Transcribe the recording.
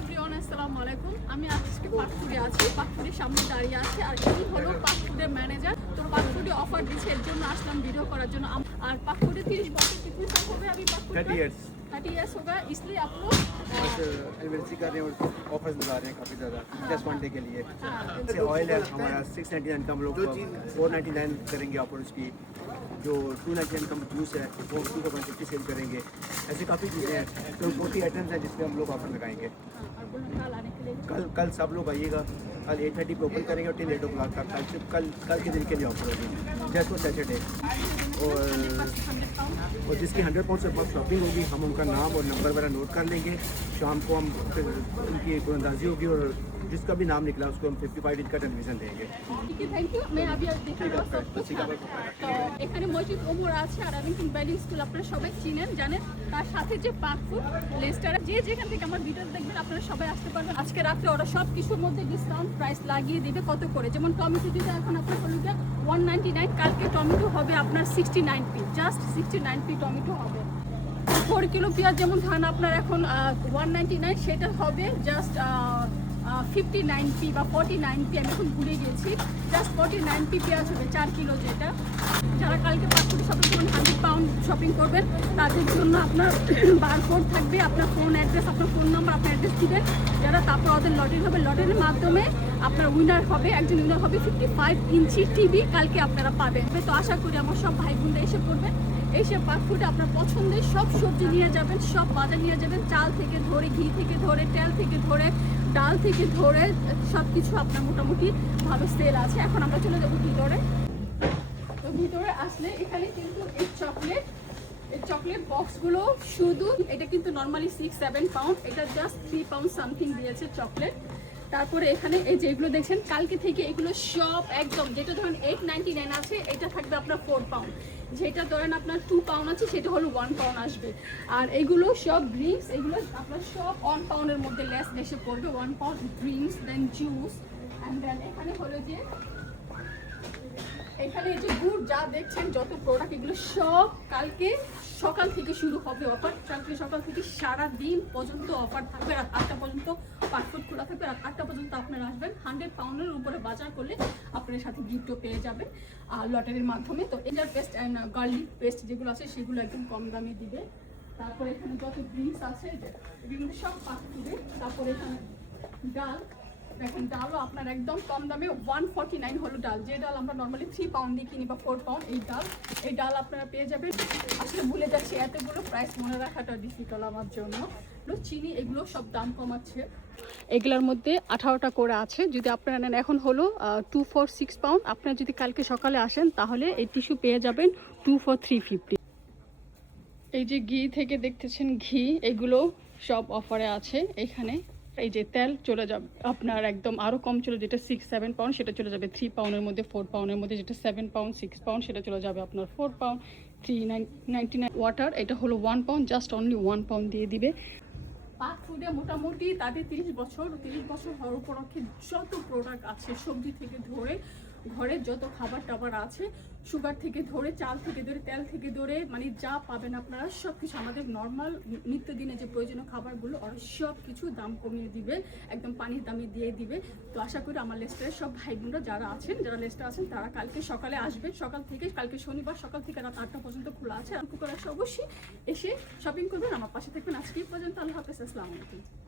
Everyone, আসসালামু আলাইকুম। আমি আজকে পাকফুডে আছি, পাকফুডের সামনে দাঁড়িয়ে আছি। আর এই হলো পাকফুডের ম্যানেজার। তো পাকফুডে অফার দিচ্ছে, এর জন্য আসলাম ভিডিও করার জন্য। আর পাকফুডে 30 বছর कितने साल हो गए अभी पाकफुड 30 years 30 years होगा, इसलिए आप लोग बस एनिवर्सरी कर रहे हैं और ऑफर्स दिला रहे हैं काफ़ी ज़्यादा जस्ट वन डे के लिए। हाँ, जैसे ऑयल है हमारा 699 का हम लोग 499 करेंगे ऑफर उसकी। जो 299 का जूस है वो 2 का 150 सेल करेंगे। ऐसे काफ़ी चीज़ें हैं, तो 40 आइटम्स हैं जिस पे हम लोग ऑफर लगाएंगे। और बोलो कल आने के लिए कल सब लोग आइएगा। कल 8:30 पे ओपन करेंगे और टिल 8 o'clock तक। कल के दिन के लिए ऑफर होगी जस्ट फॉर सैटरडे। और जिसकी 100 पाउंड से ऊपर शॉपिंग होगी हम उनका नाम और नंबर वगैरह नोट कर लेंगे। शाम को हम फिर उनकी कुरंदाजी होगी और जिसका भी नाम निकला उसको हम 55 इंच का टेलीविजन देंगे। Thank you. मैं अभी देखा रहा सब कुछ। তো এখানে মসজিদ ওমর আছে আর আর্লিংটন ভ্যালি স্কুল আপনারা সবাই চিনেন জানেন। তার সাথে যে পাকফুড লেস্টার, যে যেখান থেকে আমার ভিডিও দেখবেন আপনারা সবাই আসতে পারবেন। আজকে রাত্রে ওরা সব কিছুর মধ্যে ডিসকাউন্ট প্রাইস লাগিয়ে দিবে। কত করে? যেমন টমেটো দিতে এখন আপনার হলো 199, কালকে টমেটো হবে আপনার 69p, জাস্ট 69p টমেটো হবে। 4 কিলো পেঁয়াজ যেমন ধান আপনার এখন 199, সেটা হবে জাস্ট 59p বা 49p, আমি এখন ভুলে গেছি। জাস্ট 49p পেঁয়াজ হবে 4 কিলো। যেটা যারা কালকে পাকফুডে শপিং করবেন 100 পাউন্ড শপিং করবেন তাদের জন্য আপনার বারকোড থাকবে, আপনার ফোন অ্যাড্রেস, আপনার ফোন নাম্বার, আপনার অ্যাড্রেস দিবেন যারা, তারপর ওদের লটারি হবে। লটারির মাধ্যমে আপনার উইনার হবে, একজন উইনার হবে 55 ইঞ্চি টিভি কালকে আপনারা পাবেন। তো আশা করি আমার সব ভাই বোনরা এসে পড়বেন। এসে পাকফুডে আপনার পছন্দের সব সবজি নিয়ে যাবেন, সব বাজার নিয়ে যাবেন, চাল থেকে ধরে, ঘি থেকে ধরে, তেল থেকে ধরে, ডাল থেকে ধরে সব কিছু আপনার মোটামুটি ভালো সেল আছে। এখন আমরা চলে যাবো ভিতরে। তো ভিতরে আসলে এখানে কিন্তু এই চকলেট বক্সগুলো শুধু, এটা কিন্তু নর্মালি 6-7 পাউন্ড, এটা জাস্ট 3 পাউন্ড সামথিং দিয়েছে চকলেট। তারপরে এখানে এই যেগুলো দেখছেন কালকে থেকে এগুলো সব একদম, যেটা ধরেন 899 আছে এটা থাকবে আপনার 4 পাউন্ড, যেটা ধরেন আপনার 2 পাউন্ড আছে সেটা হলো 1 পাউন্ড আসবে। আর এগুলো সব ড্রিঙ্কস, এগুলো আপনার সব 1 পাউন্ডের মধ্যে লেস এসে পড়বে। 1 pound drinks, then juice, and then এখানে হলো যে এখানে এই যে গুড় যা দেখছেন যত প্রোডাক্ট, এগুলো সব কালকে সকাল থেকে শুরু হবে অফার। কালকে সকাল থেকে সারা দিন পর্যন্ত অফার থাকবে, রাত 8টা পর্যন্ত পাকফুড খোলা থাকবে। রাত 8টা পর্যন্ত আপনারা আসবেন। 100 পাউন্ডের উপরে বাজার করলে আপনার সাথে গিফটও পেয়ে যাবেন লটারির মাধ্যমে। তো এঞ্জার পেস্ট অ্যান্ড গার্লিক পেস্ট যেগুলো আছে সেগুলো একদম কম দামে দিবে। তারপরে এখানে যত ড্রিঙ্কস আছে এগুলো সব পাকফুডে। তারপরে এখানে ডাল দেখেন, ডালও আপনার একদম কম দামে 149 হলো ডাল। যে ডাল আমরা নর্মালি 3 পাউন্ড দিয়ে কিনি বা 4 পাউন্ড, এই ডাল আপনারা পেয়ে যাবেন। আসলে ভুলে যাচ্ছি, এতগুলো প্রাইস মনে রাখাটা ডিফিকাল্ট আমার জন্য। চিনি এগুলো সব দাম কমাচ্ছে। এগুলোর মধ্যে 18টা করে আছে। যদি আপনারা নেন এখন হলো 2 for 6 পাউন্ড। আপনারা যদি কালকে সকালে আসেন তাহলে এই টিস্যু পেয়ে যাবেন 2 for 350। এই যে ঘি থেকে দেখতেছেন ঘি, এগুলো সব অফারে আছে এখানে। এই যে তেল চলে যাবে আপনার একদম আরও কম চলে, যেটা 6-7 পাউন্ড সেটা চলে যাবে 3 পাউন্ডের মধ্যে, 4 পাউন্ডের মধ্যে, যেটা 7 পাউন্ড 6 পাউন্ড সেটা চলে যাবে আপনার 4 পাউন্ড 399। ওয়াটার এটা হলো 1 পাউন্ড, জাস্ট অনলি 1 পাউন্ড দিয়ে দিবে। পাকফুডে মোটামুটি তাদের 30 বছর হওয়ার উপলক্ষে যত প্রোডাক্ট আছে, সবজি থেকে ধরে ঘরের যত খাবার টাবার আছে, সুগার থেকে ধরে, চাল থেকে ধরে, তেল থেকে ধরে, মানে যা পাবেন আপনারা সব কিছু আমাদের নর্মাল নিত্যদিনে যে প্রয়োজনীয় খাবারগুলো ওরা সব কিছু দাম কমিয়ে দিবে, একদম পানির দামে দিয়ে দিবে। তো আশা করি আমার লেস্টারের সব ভাই বোনরা যারা লেস্টার আছেন তারা কালকে সকালে আসবেন। সকাল থেকে, কালকে শনিবার সকাল থেকে রাত 8টা পর্যন্ত খোলা আছে। আর অবশ্যই এসে শপিং করবেন, আমার পাশে থাকবেন। আজকে পর্যন্ত আল্লাহ হাফেজ, আসসালামু আলাইকুম।